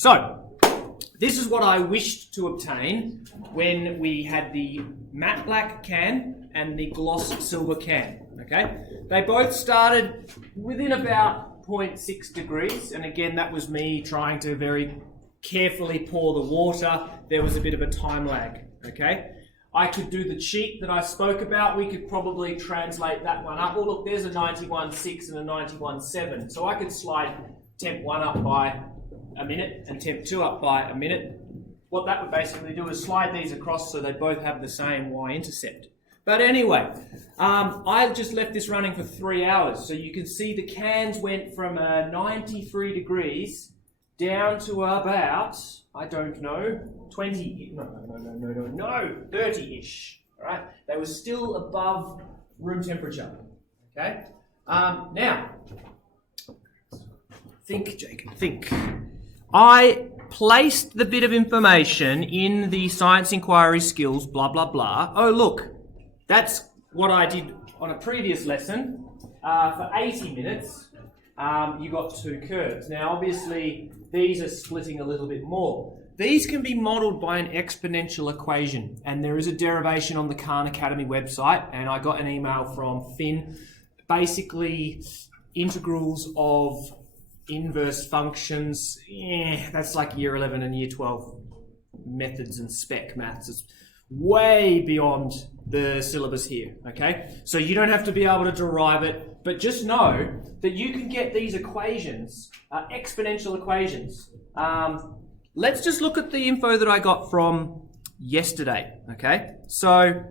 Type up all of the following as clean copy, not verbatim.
So, this is what I wished to obtain when we had the matte black can and the gloss silver can, okay? They both started within about 0.6 degrees, and again, that was me trying to very carefully pour the water. There was a bit of a time lag, okay? I could do the cheat that I spoke about. We could probably translate that one up. Oh, look, there's a 91.6 and a 91.7. So I could slide temp 1 up by a minute and temp 2 up by a minute. What that would basically do is slide these across so they both have the same y-intercept. But anyway, I just left this running for 3 hours. So you can see the cans went from 93 degrees down to about, I don't know, 30-ish, all right? They were still above room temperature, okay? Now, think, Jacob, think. I placed the bit of information in the science inquiry skills, blah, blah, blah. Oh, look, that's what I did on a previous lesson. For 80 minutes, you got 2 curves. Now, obviously, these are splitting a little bit more. These can be modelled by an exponential equation, and there is a derivation on the Khan Academy website, and I got an email from Finn. Basically, integrals of inverse functions, that's like year 11 and year 12 methods and spec maths. It's way beyond the syllabus here, okay? So you don't have to be able to derive it, but just know that you can get these equations, exponential equations. Let's just look at the info that I got from yesterday, okay? So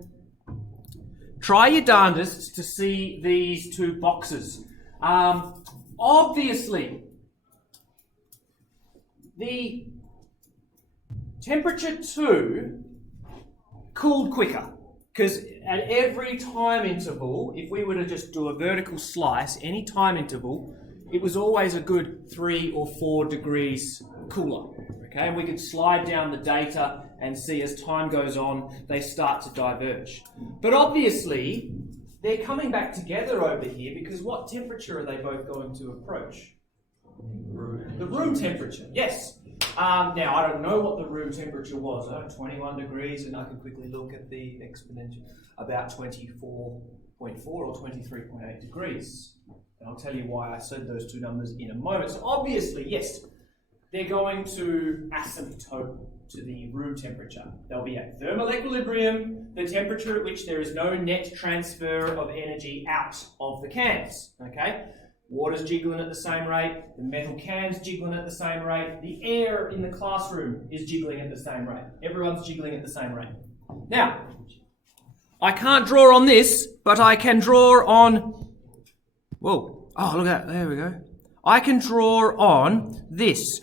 try your darndest to see these 2 boxes. Obviously, the temperature 2 cooled quicker, because at every time interval, if we were to just do a vertical slice, any time interval, it was always a good 3 or 4 degrees cooler. Okay, and we could slide down the data and see as time goes on, they start to diverge. But obviously, they're coming back together over here because what temperature are they both going to approach? The room temperature, yes. Now, I don't know what the room temperature was, 21 degrees, and I can quickly look at the exponential, about 24.4 or 23.8 degrees. And I'll tell you why I said those 2 numbers in a moment. So obviously, yes, they're going to asymptote to the room temperature. They'll be at thermal equilibrium, the temperature at which there is no net transfer of energy out of the cans, okay? Water's jiggling at the same rate, the metal can's jiggling at the same rate, the air in the classroom is jiggling at the same rate. Everyone's jiggling at the same rate. Now, I can't draw on this, but I can draw on, whoa, oh, look at that, there we go. I can draw on this.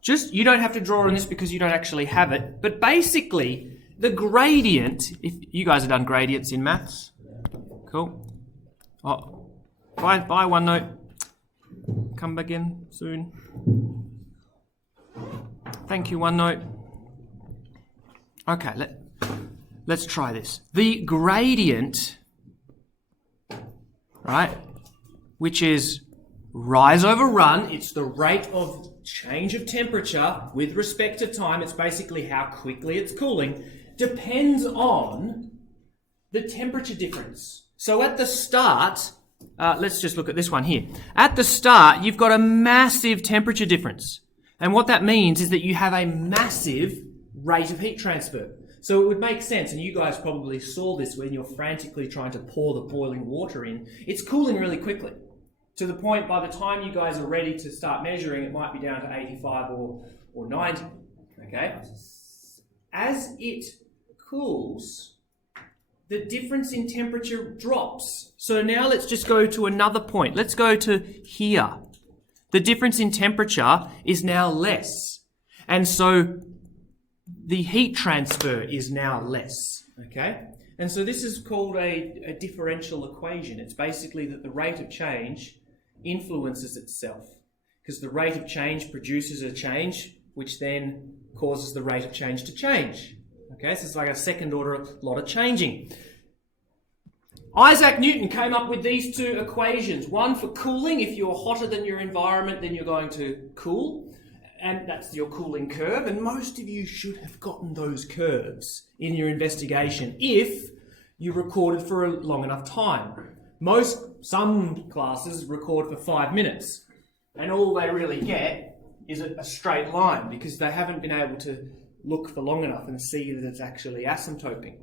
Just, you don't have to draw on this because you don't actually have it, but basically, the gradient, if you guys have done gradients in maths, cool. Oh, bye OneNote. Come back in soon. Thank you, OneNote. Okay, let's try this. The gradient, right, which is rise over run, it's the rate of change of temperature with respect to time, it's basically how quickly it's cooling, depends on the temperature difference. So at the start, let's just look at this one here. At the start, you've got a massive temperature difference. And what that means is that you have a massive rate of heat transfer. So it would make sense, and you guys probably saw this when you're frantically trying to pour the boiling water in. It's cooling really quickly, to the point by the time you guys are ready to start measuring, it might be down to 85 or 90, okay? As it cools, the difference in temperature drops. So now let's just go to another point. Let's go to here. The difference in temperature is now less. And so the heat transfer is now less, okay? And so this is called a differential equation. It's basically that the rate of change influences itself, because the rate of change produces a change, which then causes the rate of change to change. Okay, so it's like a second order lot of changing. Isaac Newton came up with these 2 equations. One for cooling, if you're hotter than your environment, then you're going to cool. and that's your cooling curve, and most of you should have gotten those curves in your investigation if you recorded for a long enough time. Some classes record for 5 minutes, and all they really get is a straight line because they haven't been able to look for long enough and see that it's actually asymptoting.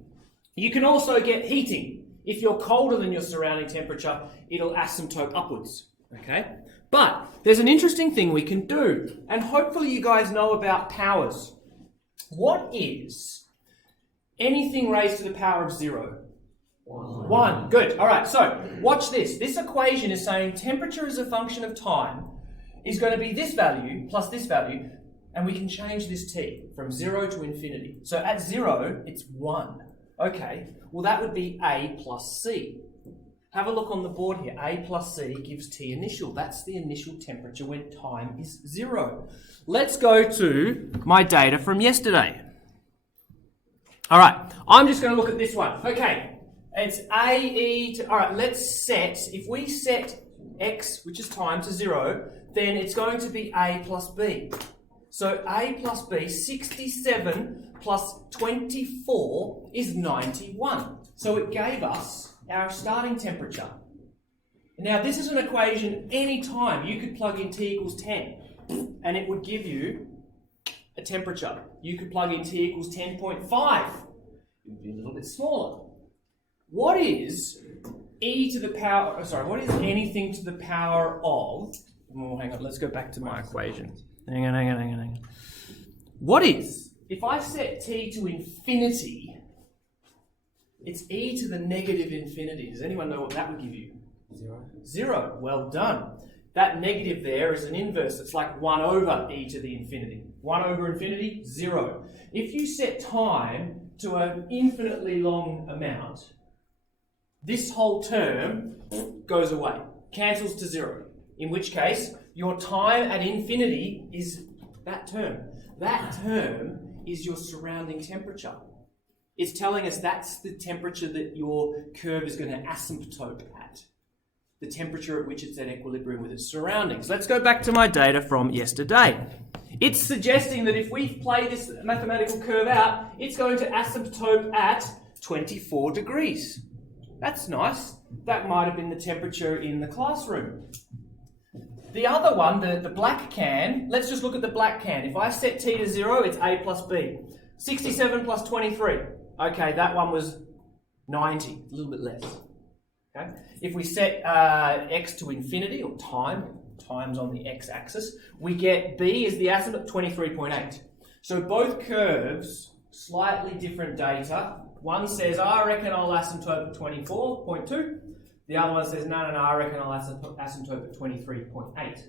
You can also get heating. If you're colder than your surrounding temperature, it'll asymptote upwards, okay? But there's an interesting thing we can do, and hopefully you guys know about powers. What is anything raised to the power of 0? 1. Good. All right, so watch this. This equation is saying temperature as a function of time is going to be this value plus this value, and we can change this t from 0 to infinity. So at 0, it's 1. Okay, well that would be A plus C. Have a look on the board here. A plus C gives T initial. That's the initial temperature when time is 0. Let's go to my data from yesterday. All right, I'm just going to look at this one. Okay, it's AE to... All right, let's set... If we set X, which is time, to 0, then it's going to be A plus B. So A plus B, 67 plus 24 is 91. So it gave us our starting temperature. Now this is an equation any time. You could plug in T equals 10 and it would give you a temperature. You could plug in T equals 10.5. It would be a little bit smaller. What is e to the power, what is anything to the power of, hang on, let's go back to my equation. Hang on. What is, if I set T to infinity, it's e to the negative infinity. Does anyone know what that would give you? 0. Well done. That negative there is an inverse. It's like 1 over e to the infinity. 1 over infinity, 0. If you set time to an infinitely long amount, this whole term goes away, cancels to 0. In which case, your time at infinity is that term. That term is your surrounding temperature. It's telling us that's the temperature that your curve is going to asymptote at. The temperature at which it's at equilibrium with its surroundings. Let's go back to my data from yesterday. It's suggesting that if we play this mathematical curve out, it's going to asymptote at 24 degrees. That's nice. That might have been the temperature in the classroom. The other one, the black can, let's just look at the black can. If I set T to 0, it's A plus B. 67 plus 23. Okay, that one was 90, a little bit less. Okay. If we set X to infinity, or time's on the X-axis, we get B as the asymptote, 23.8. So both curves, slightly different data. One says, I reckon I'll asymptote at 24.2. The other one says, no, I reckon I'll asymptote at 23.8.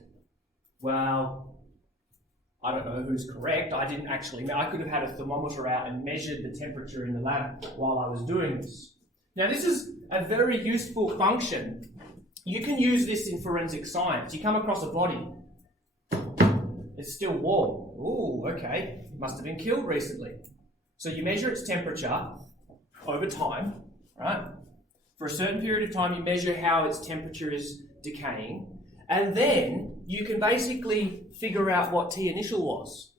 Well, I don't know who's correct. I could have had a thermometer out and measured the temperature in the lab while I was doing this. Now, this is a very useful function. You can use this in forensic science. You come across a body. It's still warm. Oh, okay. It must have been killed recently. So you measure its temperature over time, right? For a certain period of time, you measure how its temperature is decaying, and then you can basically figure out what T initial was.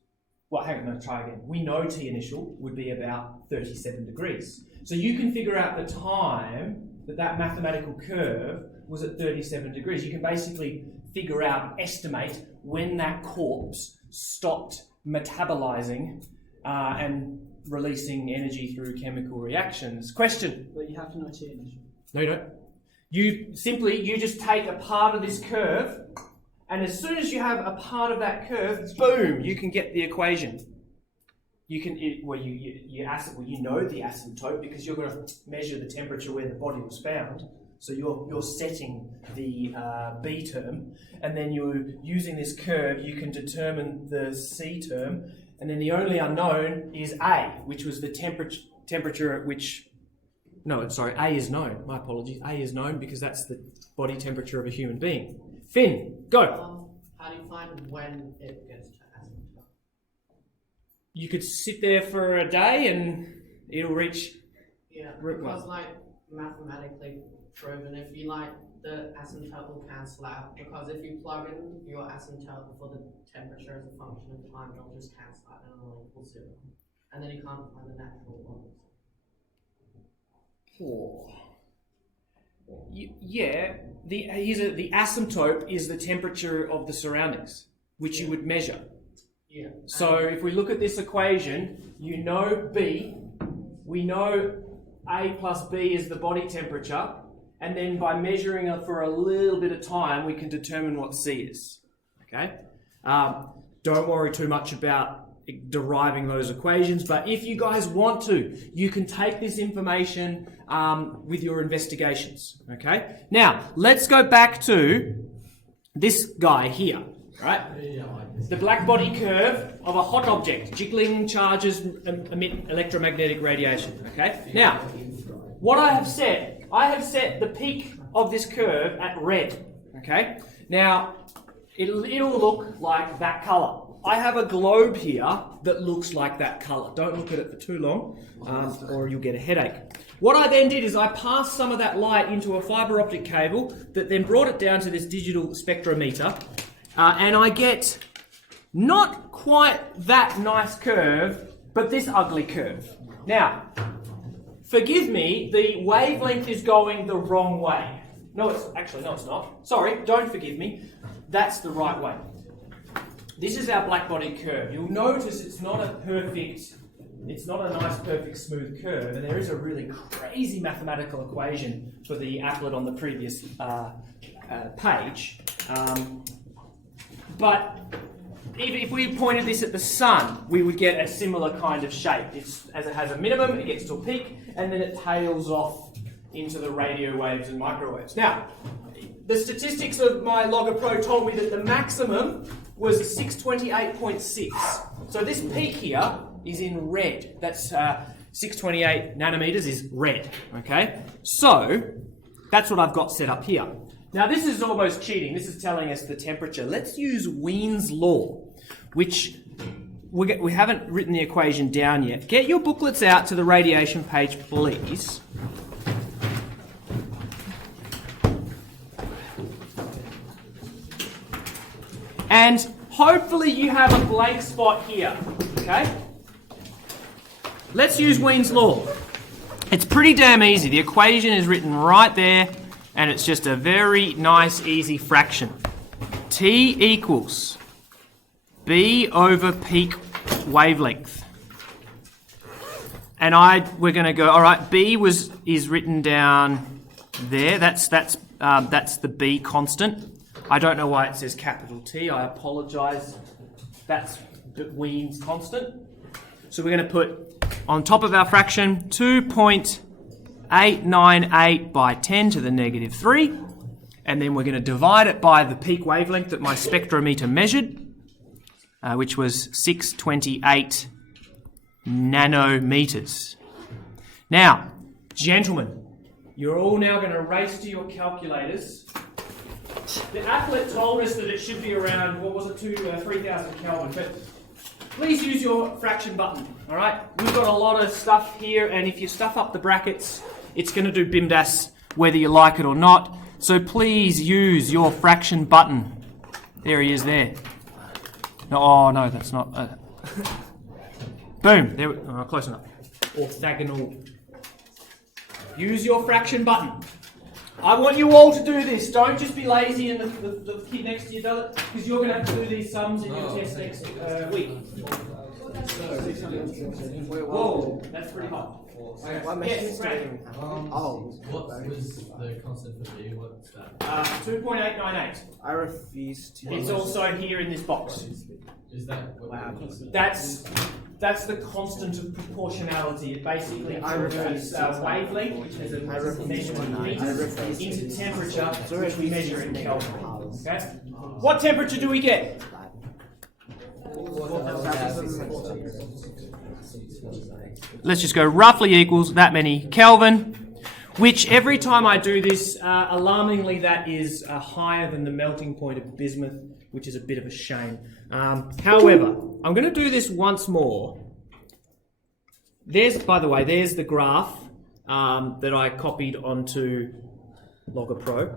Well, hang on, let's try again. We know T initial would be about 37 degrees. So you can figure out the time that mathematical curve was at 37 degrees. You can basically figure out, estimate when that corpse stopped metabolizing and releasing energy through chemical reactions. Question? But you have to know T initial. No, you don't. You just take a part of this curve, and as soon as you have a part of that curve, boom, you can get the equation. You know the asymptote because you're going to measure the temperature where the body was found. So you're setting the B term, and then you're using this curve. You can determine the C term, and then the only unknown is A, which was the temperature at which. No, sorry, A is known. My apologies. A is known because that's the body temperature of a human being. Finn, go. How do you find when it gets to asymptote? You could sit there for a day and it'll reach. Yeah, because mathematically proven, if you the asymptote will cancel out, because if you plug in your asymptote for the temperature as a function of time, it'll just cancel out and it'll equal 0. And then you can't find the natural one. Yeah, the asymptote is the temperature of the surroundings, which you would measure. Yeah. So if we look at this equation, you know B, we know A plus B is the body temperature, and then by measuring it for a little bit of time, we can determine what C is. Okay? Don't worry too much about deriving those equations, but if you guys want to, you can take this information with your investigations. Okay? Now, let's go back to this guy here, right? The black body curve of a hot object. Jiggling charges emit electromagnetic radiation. Okay? Now, what I have set the peak of this curve at red. Okay? Now, it'll look like that colour. I have a globe here that looks like that colour. Don't look at it for too long, or you'll get a headache. What I then did is I passed some of that light into a fibre optic cable that then brought it down to this digital spectrometer, and I get not quite that nice curve, but this ugly curve. Now, forgive me, the wavelength is going the wrong way. No, it's not. Sorry, don't forgive me. That's the right way. This is our black body curve. You'll notice it's not a nice, perfect, smooth curve, and there is a really crazy mathematical equation for the applet on the previous page. But even if we pointed this at the sun, we would get a similar kind of shape. As it has a minimum, it gets to a peak, and then it tails off into the radio waves and microwaves. Now, the statistics of my Logger Pro told me that the maximum was 628.6. So this peak here is in red. That's 628 nanometers is red, okay? So that's what I've got set up here. Now this is almost cheating. This is telling us the temperature. Let's use Wien's law, which we haven't written the equation down yet. Get your booklets out to the radiation page, please. And hopefully you have a blank spot here, okay? Let's use Wien's law. It's pretty damn easy. The equation is written right there, and it's just a very nice, easy fraction. T equals B over peak wavelength. And we're going to go, all right, B is written down there. That's the B constant. I don't know why it says capital T. I apologise. That's Wien's constant. So we're going to put on top of our fraction 2.898 by 10 to the negative 3. And then we're going to divide it by the peak wavelength that my spectrometer measured, which was 628 nanometers. Now, gentlemen, you're all now going to race to your calculators. The applet told us that it should be around, 3,000 Kelvin, but please use your fraction button, all right? We've got a lot of stuff here, and if you stuff up the brackets, it's going to do BIMDAS whether you like it or not. So please use your fraction button. There he is there. No, that's not. Boom, there. Close enough. Orthogonal. Use your fraction button. I want you all to do this. Don't just be lazy and the kid next to you does it, because you're going to have to do these sums in your test next week. Whoa, that's pretty hot. Yes, Brandon. What was the constant for B? What's that? 2.898. I refuse to. It's also here in this box. Is that what That's the constant of proportionality. It basically converts wavelength, which is a measurement in meters, into temperature, which we measure in Kelvin. Okay? What temperature do we get? Let's just go roughly equals that many Kelvin, which every time I do this, alarmingly, that is higher than the melting point of bismuth, which is a bit of a shame. However, I'm going to do this once more. By the way, there's the graph that I copied onto Logger Pro.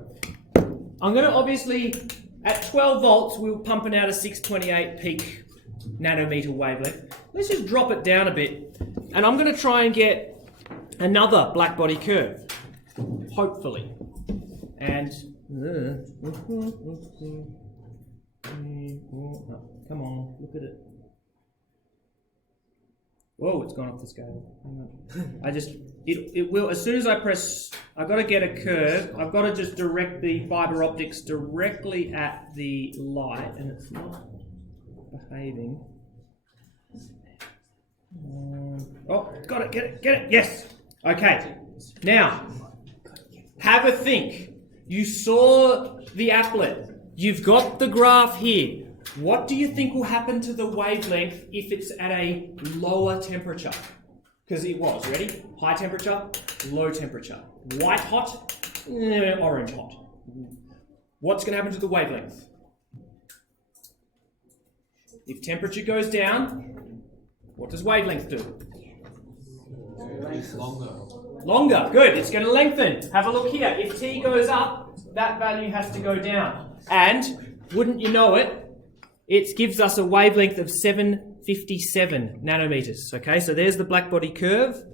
I'm going to obviously, at 12 volts, we're pumping out a 628 peak nanometer wavelength. Let's just drop it down a bit, and I'm going to try and get another black body curve, hopefully. And come on, look at it. Whoa, it's gone off the scale. Hang on. It will, as soon as I press, I've got to get a curve. I've got to just direct the fiber optics directly at the light, and it's not behaving. Oh, got it, get it, yes. Okay, now, have a think. You saw the applet. You've got the graph here. What do you think will happen to the wavelength if it's at a lower temperature? Because it was, ready? High temperature, low temperature. White hot, orange hot. What's going to happen to the wavelength? If temperature goes down, what does wavelength do? Longer, good. It's going to lengthen. Have a look here. If T goes up, that value has to go down. And, wouldn't you know it, it gives us a wavelength of 757 nanometers. Okay, so there's the black body curve.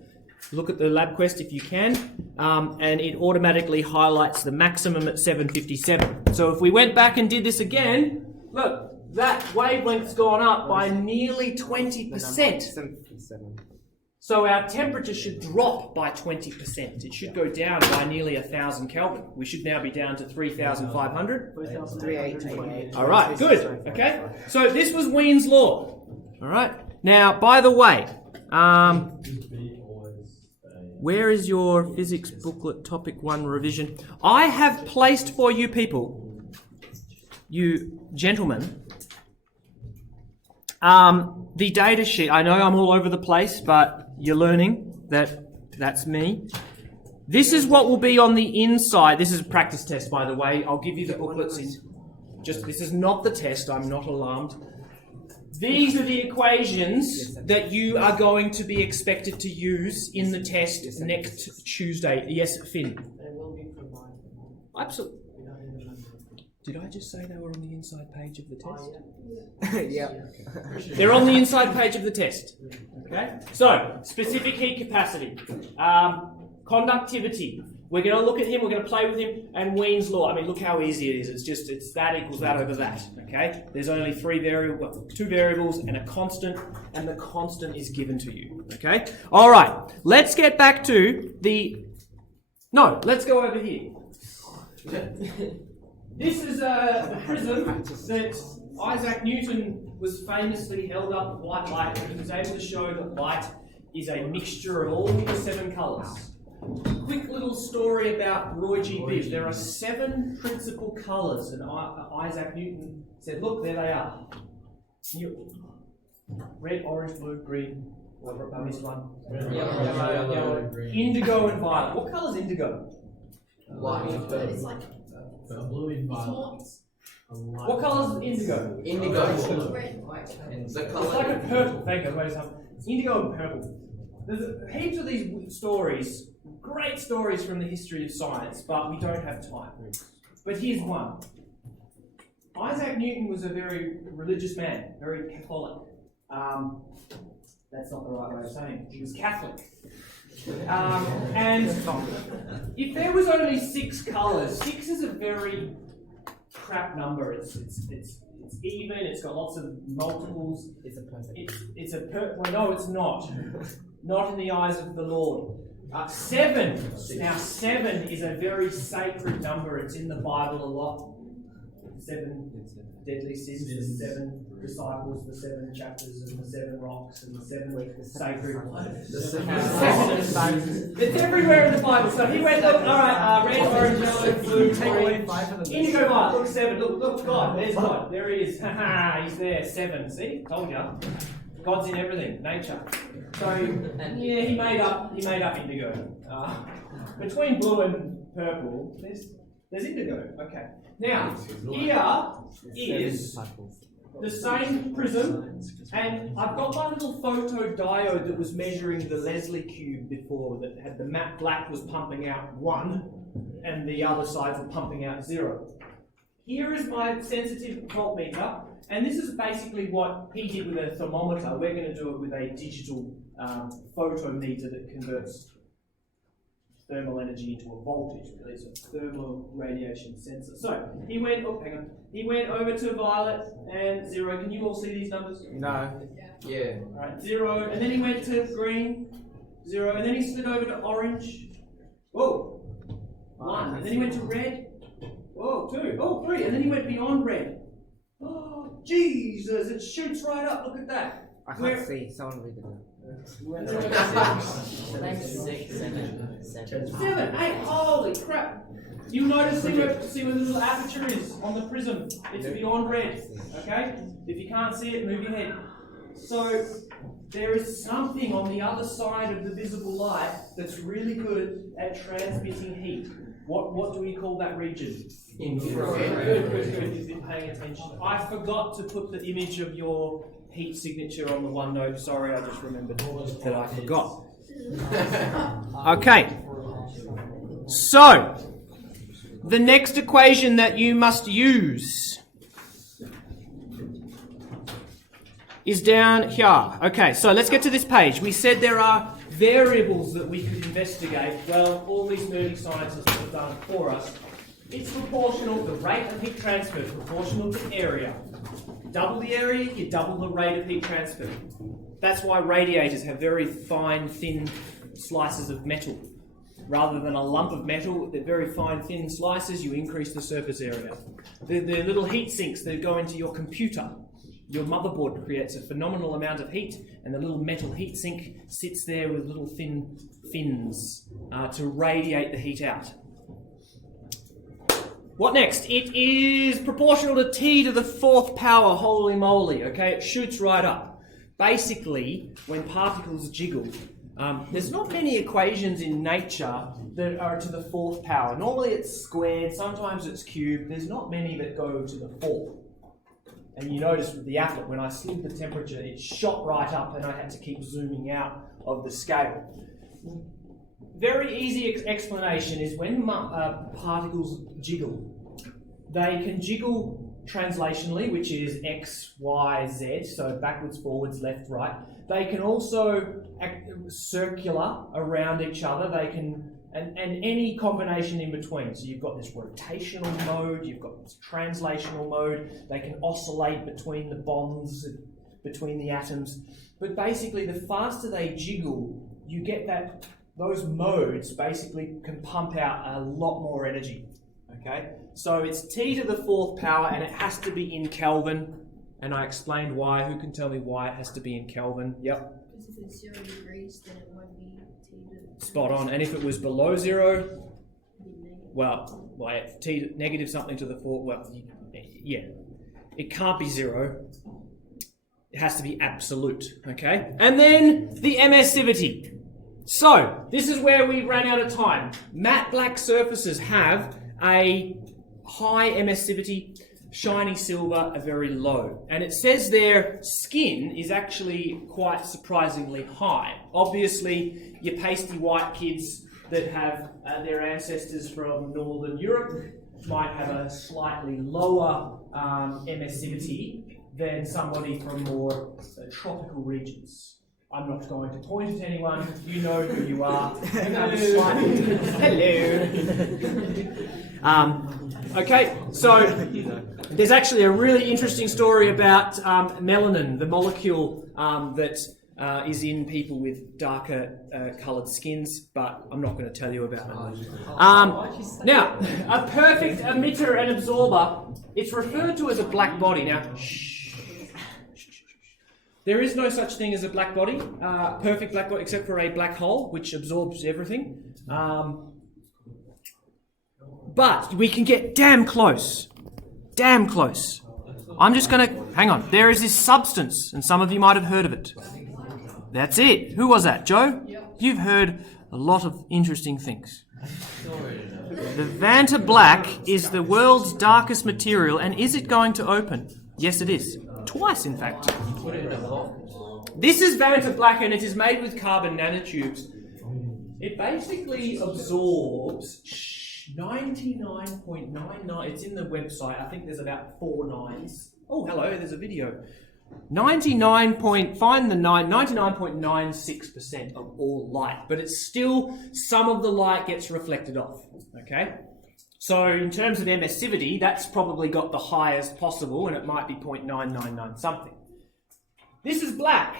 Look at the LabQuest if you can. And it automatically highlights the maximum at 757. So if we went back and did this again, look, that wavelength's gone up by nearly 20%. 757. So our temperature should drop by 20%. It should go down by nearly 1,000 Kelvin. We should now be down to 3,500. 3888. All right, good. Okay, so this was Wien's law. All right. Now, by the way, where is your physics booklet topic 1 revision? I have placed for you people, you gentlemen, the data sheet. I know I'm all over the place, but you're learning that's me. This is what will be on the inside. This is a practice test, by the way. I'll give you the booklets in. This is not the test. I'm not alarmed. These are the equations that you are going to be expected to use in the test next Tuesday. Yes, Finn? They will be provided. Absolutely. We don't even know. Did I just say they were on the inside page of the test? Yep. They're on the inside page of the test. Okay? So, specific heat capacity. Conductivity. We're going to look at him, we're going to play with him, and Wien's law. I mean, look how easy it is. It's that equals that over that. Okay? There's only two variables and a constant, and the constant is given to you. Okay? All right. Let's get back to let's go over here. This is a prism that Isaac Newton was famously held up with white light, and he was able to show that light is a mixture of all the 7 colours. Quick little story about Roy G. Biv. There are 7 principal colours, and Isaac Newton said, look, there they are. Red, orange, blue, green. I missed one. Yellow, green. Indigo and violet. What colour is indigo? White. It's like Blue and violet. What colour is indigo? Indigo. red, white. The It's like color. a purple. Thank you. Wait a second. Indigo and purple. There's heaps of these stories, great stories from the history of science, but we don't have time. But here's one. Isaac Newton was a very religious man, very Catholic. That's not the right way of saying it. He was Catholic. And if there was only 6 colours, 6 is a very crap number. It's even. It's got lots of multiples. It's a perfect. Well, no, it's not. Not in the eyes of the Lord. 7. Now, 7 is a very sacred number. It's in the Bible a lot. 7 deadly sins, the 7 disciples, the 7 chapters, and the 7 rocks, and the 7 sacred. It's everywhere in the Bible. So he went, look, all right, red, orange, yellow, blue, green, indigo, violet. Look, 7. Look, God. There's God. There he is. He's there. 7. See, told ya. God's in everything. Nature. So yeah, he made up indigo. Between blue and purple, there's indigo. Okay. Now here is the same prism, and I've got my little photodiode that was measuring the Leslie cube before that had the matte black was pumping out 1, and the other sides were pumping out 0. Here is my sensitive voltmeter, and this is basically what he did with a thermometer. We're going to do it with a digital photometer that converts thermal energy into a voltage. Really, it's a thermal radiation sensor. So he went. Oh, hang on. He went over to violet and 0. Can you all see these numbers? No. Yeah. All right, 0, and then he went to green, 0, and then he slid over to orange. Whoa, 1, and then he went to red. Whoa, 2, oh, 3, and then he went beyond red. Oh, Jesus! It shoots right up. Look at that. I can't Where- see. Someone read it. Six, seven. 7, 8. Holy crap! You notice see where the little aperture is on the prism. It's beyond red. Okay. If you can't see it, move your head. So there is something on the other side of the visible light that's really good at transmitting heat. What do we call that region? Infrared. Good. You've been paying attention. I forgot to put the image of your heat signature on the OneNote. Sorry, I just remembered that I forgot. Okay. So, the next equation that you must use is down here. Okay, so let's get to this page. We said there are variables that we could investigate. Well, all these nerdy scientists have done it for us. It's proportional, the rate of heat transfer, proportional to area. Double the area, you double the rate of heat transfer. That's why radiators have very fine, thin slices of metal. Rather than a lump of metal, they're very fine, thin slices, you increase the surface area. The little heat sinks that go into your computer. Your motherboard creates a phenomenal amount of heat, and the little metal heat sink sits there with little thin fins to radiate the heat out. What next? It is proportional to T to the 4th power, holy moly, okay? It shoots right up. Basically, when particles jiggle, there's not many equations in nature that are to the 4th power. Normally it's squared, sometimes it's cubed. There's not many that go to the 4th. And you notice with the applet, when I slid the temperature, it shot right up and I had to keep zooming out of the scale. Very easy explanation is when particles jiggle, they can jiggle translationally, which is X, Y, Z, so backwards, forwards, left, right. They can also act circular around each other. They can, and any combination in between. So you've got this rotational mode, you've got this translational mode. They can oscillate between the bonds, between the atoms. But basically, the faster they jiggle, you get that those modes basically can pump out a lot more energy. Okay, so it's T to the 4th power, and it has to be in Kelvin. And I explained why. Who can tell me why it has to be in Kelvin? Yep. Because if it's 0 degrees, then it won't be T to... Spot on. And if it was below 0, It'd be negative. well, T negative something to the 4th, well, yeah. It can't be 0. It has to be absolute, okay? And then the emissivity. So, this is where we ran out of time. Matte black surfaces have a high emissivity, shiny silver a very low. And it says their skin is actually quite surprisingly high. Obviously, your pasty white kids that have their ancestors from Northern Europe might have a slightly lower emissivity than somebody from more tropical regions. I'm not going to point at anyone. You know who you are. Hello. Okay, so there's actually a really interesting story about melanin, the molecule that is in people with darker coloured skins, but I'm not going to tell you about it. Now, a perfect emitter and absorber, it's referred to as a black body. Now, there is no such thing as a black body, perfect black body, except for a black hole, which absorbs everything. But we can get damn close. Damn close. I'm just going to... Hang on. There is this substance, and some of you might have heard of it. That's it. Who was that, Joe? Yep. You've heard a lot of interesting things. The Vanta Black is the world's darkest material, and is it going to open? Yes, it is. Twice, in fact. This is Vanta Black, and it is made with carbon nanotubes. It basically absorbs... 99.99. It's in the website. I think there's about 4 nines. Oh, hello. There's a video. 99.96% of all light, but it's still some of the light gets reflected off. Okay. So in terms of emissivity, that's probably got the highest possible, and it might be 0.999 something. This is black,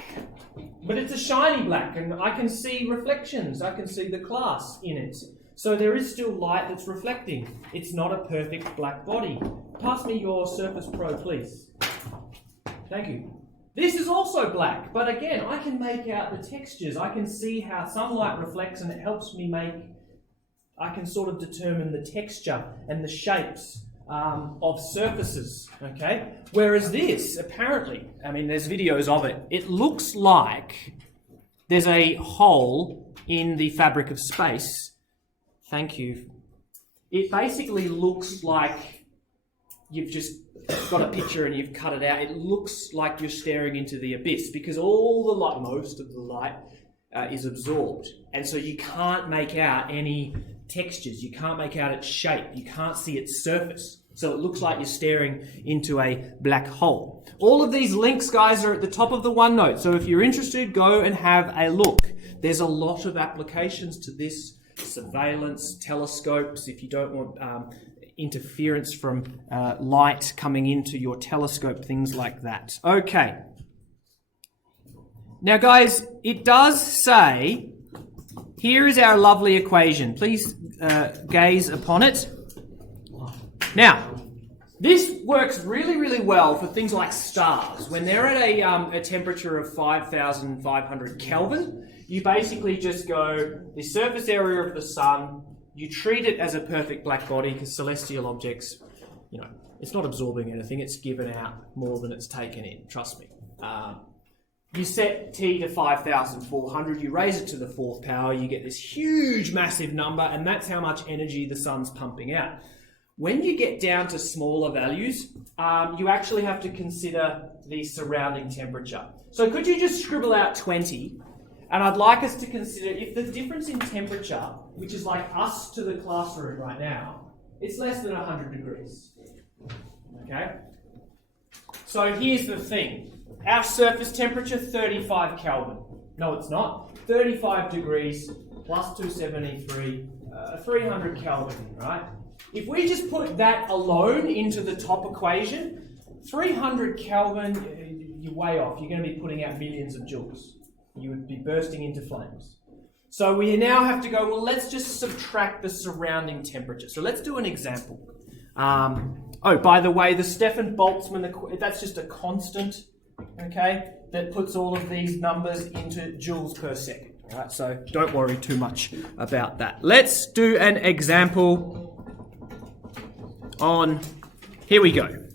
but it's a shiny black, and I can see reflections. I can see the class in it. So there is still light that's reflecting. It's not a perfect black body. Pass me your Surface Pro, please. Thank you. This is also black, but again, I can make out the textures. I can see how sunlight reflects, and it helps me I can sort of determine the texture and the shapes of surfaces, okay? Whereas this, apparently, I mean, there's videos of it, it looks like there's a hole in the fabric of space. Thank you. It basically looks like you've just got a picture and you've cut it out. It looks like you're staring into the abyss because all the light, most of the light is absorbed. And so you can't make out any textures. You can't make out its shape. You can't see its surface. So it looks like you're staring into a black hole. All of these links, guys, are at the top of the OneNote. So if you're interested, go and have a look. There's a lot of applications to this. Surveillance, telescopes, if you don't want interference from light coming into your telescope, things like that. Okay. Now, guys, it does say, here is our lovely equation. Please gaze upon it. Now, this works really, really well for things like stars. When they're at a temperature of 5,500 Kelvin, you basically just go, the surface area of the sun, you treat it as a perfect black body because celestial objects, you know, it's not absorbing anything, it's given out more than it's taken in, trust me. You set T to 5,400, you raise it to the 4th power, you get this huge, massive number, and that's how much energy the sun's pumping out. When you get down to smaller values, you actually have to consider the surrounding temperature. So could you just scribble out 20? And I'd like us to consider if the difference in temperature, which is like us to the classroom right now, it's less than 100 degrees. Okay? So here's the thing. Our surface temperature, 35 Kelvin. No, it's not. 35 degrees plus 273, 300 Kelvin, right? If we just put that alone into the top equation, 300 Kelvin, you're way off. You're going to be putting out millions of joules. You would be bursting into flames. So we now have to go, well, let's just subtract the surrounding temperature. So let's do an example. Oh, by the way, the Stefan Boltzmann, that's just a constant, okay, that puts all of these numbers into joules per second. All right, so don't worry too much about that. Let's do an example on, here we go.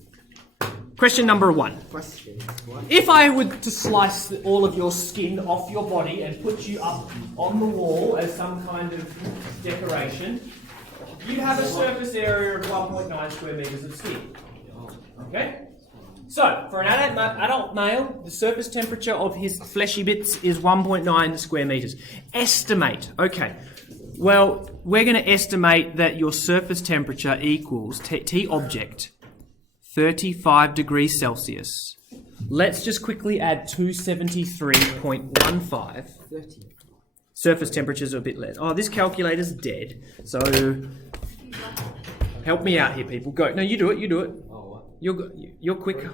Question number 1. Question. What? If I were to slice all of your skin off your body and put you up on the wall as some kind of decoration, you have a surface area of 1.9 square meters of skin. Okay? So, for an adult male, the surface temperature of his fleshy bits is 1.9 square meters. Estimate. Okay. Well, we're going to estimate that your surface temperature equals T object 35 degrees Celsius. Let's just quickly add 273.15. 30. Surface temperatures are a bit less. Oh, this calculator's dead. So, help me out here, people. Go. No, you do it. You do it. You're quick.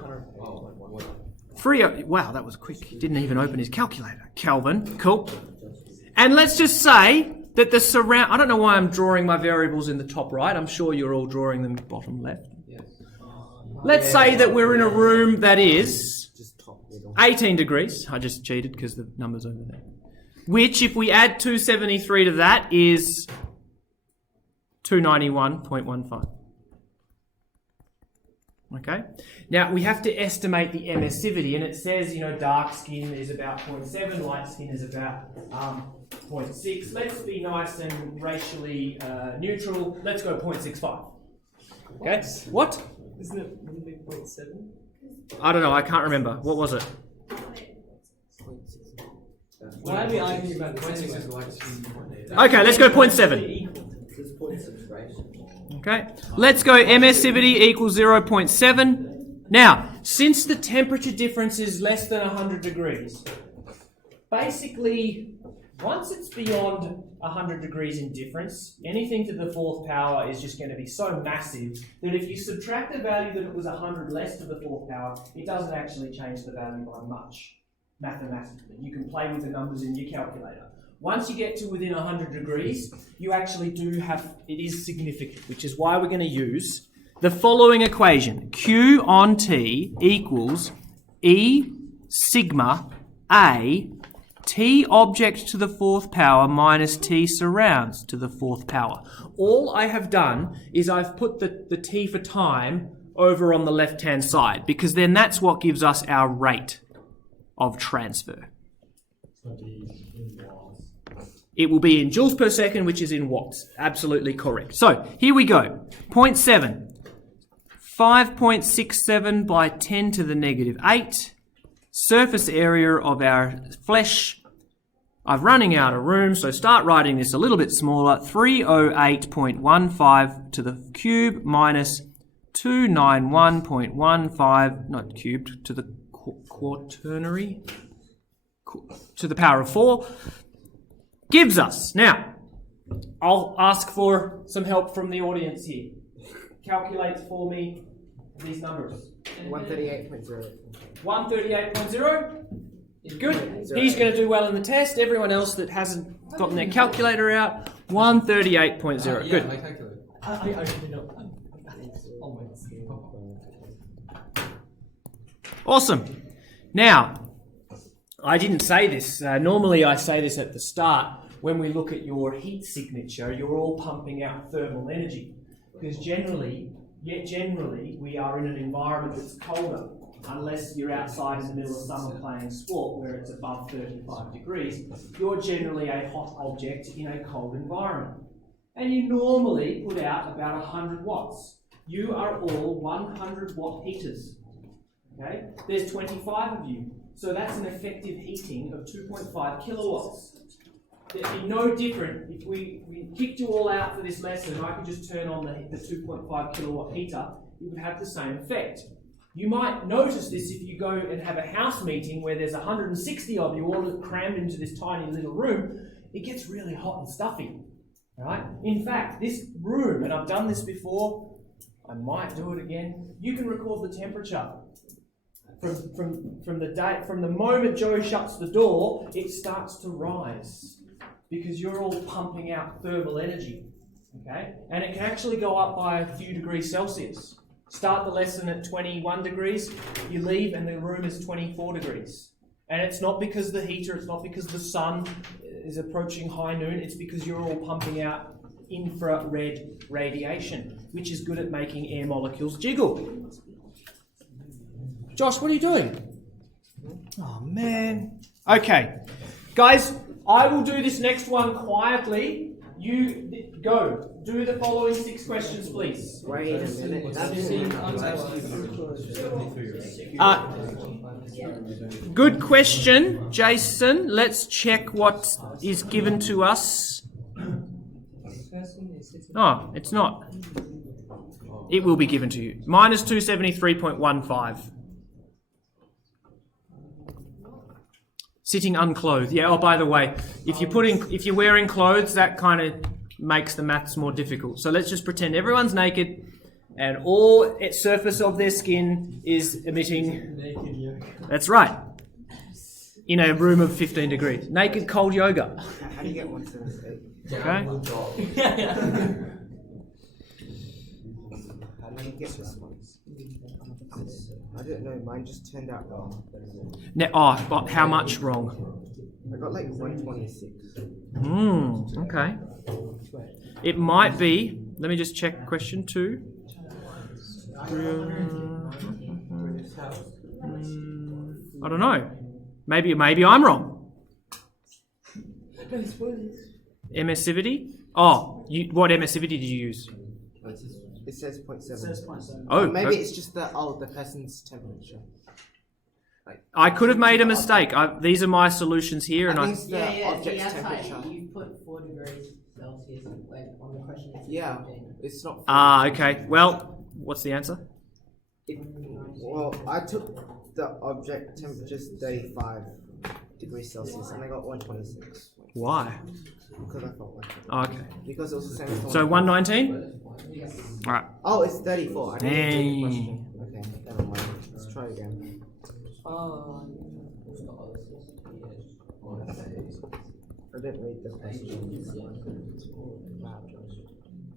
Wow, that was quick. Didn't even open his calculator. Kelvin. Cool. And let's just say that the surround... I don't know why I'm drawing my variables in the top right. I'm sure you're all drawing them bottom left. Let's say that we're in a room that is 18 degrees. I just cheated because the number's over there. Which, if we add 273 to that, is 291.15. Okay? Now, we have to estimate the emissivity, and it says, you know, dark skin is about 0.7, light skin is about 0.6. Let's be nice and racially neutral. Let's go 0.65. Okay? What? Isn't it 0.7? I don't know, I can't remember. What was it? Why are we arguing about 0.6 is like 2.8? Okay, let's go 0.7. Okay, let's go emissivity equals 0.7. Now, since the temperature difference is less than 100 degrees, basically, once it's beyond 100 degrees in difference, anything to the fourth power is just going to be so massive that if you subtract the value that it was 100 less to the fourth power, it doesn't actually change the value by much mathematically. You can play with the numbers in your calculator. Once you get to within 100 degrees, you actually do have, it is significant, which is why we're going to use the following equation. Q on T equals E sigma A T object to the fourth power minus T surrounds to the fourth power. All I have done is I've put the T for time over on the left-hand side, because then that's what gives us our rate of transfer. It will be in joules per second, which is in watts. Absolutely correct. So here we go. 0.7. 5.67 by 10 to the negative 8. Surface area of our flesh. I'm running out of room, so start writing this a little bit smaller. 308.15 to the cube minus 291.15, not cubed, to the quaternary, to the power of 4. Gives us. Now, I'll ask for some help from the audience here. Calculate for me these numbers. 138.0. 138.0 is good. He's going to do well in the test. Everyone else that hasn't gotten their calculator out, 138.0. Good. My calculator. I already know. Awesome. Now, I didn't say this. Normally I say this at the start. When we look at your heat signature, you're all pumping out thermal energy. Because generally, we are in an environment that's colder. Unless you're outside in the middle of summer playing sport where it's above 35 degrees, you're generally a hot object in a cold environment. And you normally put out about 100 watts. You are all 100 watt heaters. Okay? There's 25 of you. So that's an effective heating of 2.5 kilowatts. It'd be no different if we kicked you all out for this lesson and I could just turn on the 2.5 kilowatt heater. It would have the same effect. You might notice this if you go and have a house meeting where there's 160 of you all crammed into this tiny little room. It gets really hot and stuffy. Right? In fact, this room, and I've done this before, I might do it again, you can record the temperature. From the moment Joe shuts the door, it starts to rise because you're all pumping out thermal energy, okay? And it can actually go up by a few degrees Celsius. Start the lesson at 21 degrees, you leave and the room is 24 degrees. And it's not because the heater, it's not because the sun is approaching high noon, it's because you're all pumping out infrared radiation, which is good at making air molecules jiggle. Josh, what are you doing? Oh, man. Okay. Guys, I will do this next one quietly. You go. Do the following 6 questions, please. Wait a minute. Good question, Jason. Let's check what is given to us. Oh, it's not. It will be given to you. Minus 273.15. Sitting unclothed. Yeah, oh, by the way, if you're wearing clothes, that kind of makes the maths more difficult. So let's just pretend everyone's naked and all surface of their skin is emitting... Naked yoga. That's right. In a room of 15 degrees. Naked cold yoga. How do you get 178? Okay. How do you get this one? I don't know, mine just turned out wrong. But how much wrong? I got like 126. Okay. It might be, let me just check question 2. I don't know. Maybe I'm wrong. Emissivity? Oh, what emissivity did you use? It says 0.7. Oh, Maybe it's just the person's temperature. I could have made a mistake. These are my solutions here, and At I. least the object's temperature. You put 4 degrees Celsius on the question. Yeah, it's not. Ah, okay. Well, what's the answer? Well, I took the object temperature's 35 degrees Celsius and I got 126. Why? Because I felt like it. Oh, okay. Because it was the same as the So one. 119? All right. Oh, it's 34. I didn't read Hey. the question. Okay, never mind. Let's try again. I didn't read the question.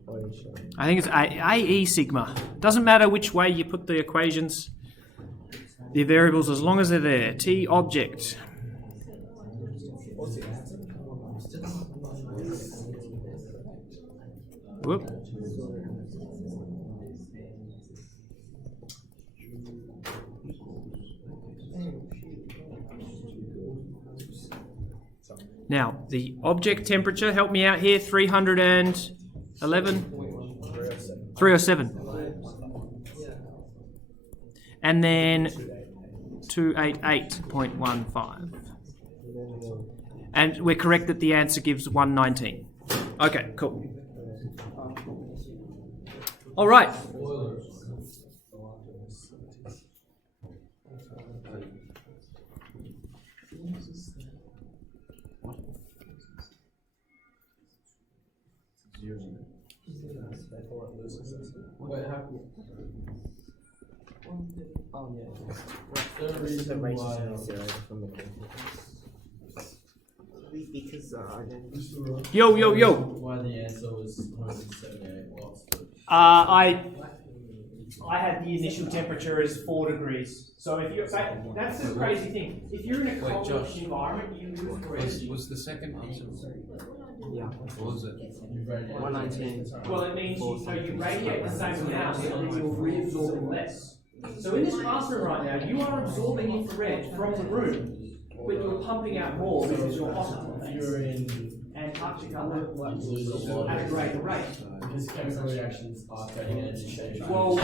Oh, you sure? I think it's AE sigma. Doesn't matter which way you put the equations, the variables, as long as they're there. T object. Whoop. Now, the object temperature, help me out here, 311? 307. And then 288.15. And we're correct that the answer gives 119. Okay, cool. All right. Oh, yeah. This is the rate of 0 from the because I didn't. Yo, yo, yo. Why the answer was 178 watts. I had the initial temperature as 4 degrees. So if you're, that's the crazy thing. If you're in a cold environment, you lose crazy. Was the second answer? Yeah. What was it? 119. Well, it means you radiate the same amount, so then you're reabsorbing less. So in this classroom right now, you are absorbing infrared from the room, but you're pumping out more because you're hotter. You're in Antarctica you lose a lot at a greater rate. because chemical reactions are taking energy change. Well,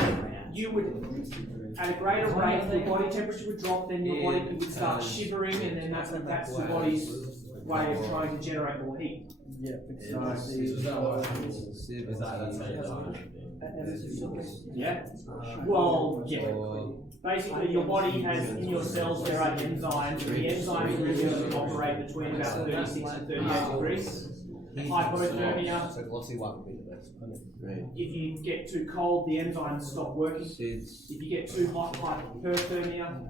you would, at a greater rate, your body temperature would drop, then your body would start shivering, and then that's your body's way of trying to generate more heat. So is that what happens? That's how you die. Yeah? Well, yeah. Basically, your body has, in your cells, there are enzymes. The enzymes really operate between about 36 and 38 degrees. Hypothermia. So glossy one would be the best. If you get too cold, the enzymes stop working. If you get too hot, hyperthermia,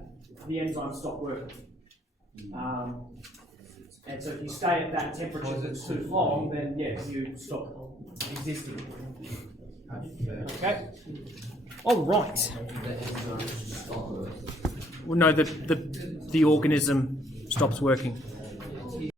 the enzymes stop working. And so if you stay at that temperature for too long, then yes, you stop existing. Okay. All right. Well, no, the organism stops working.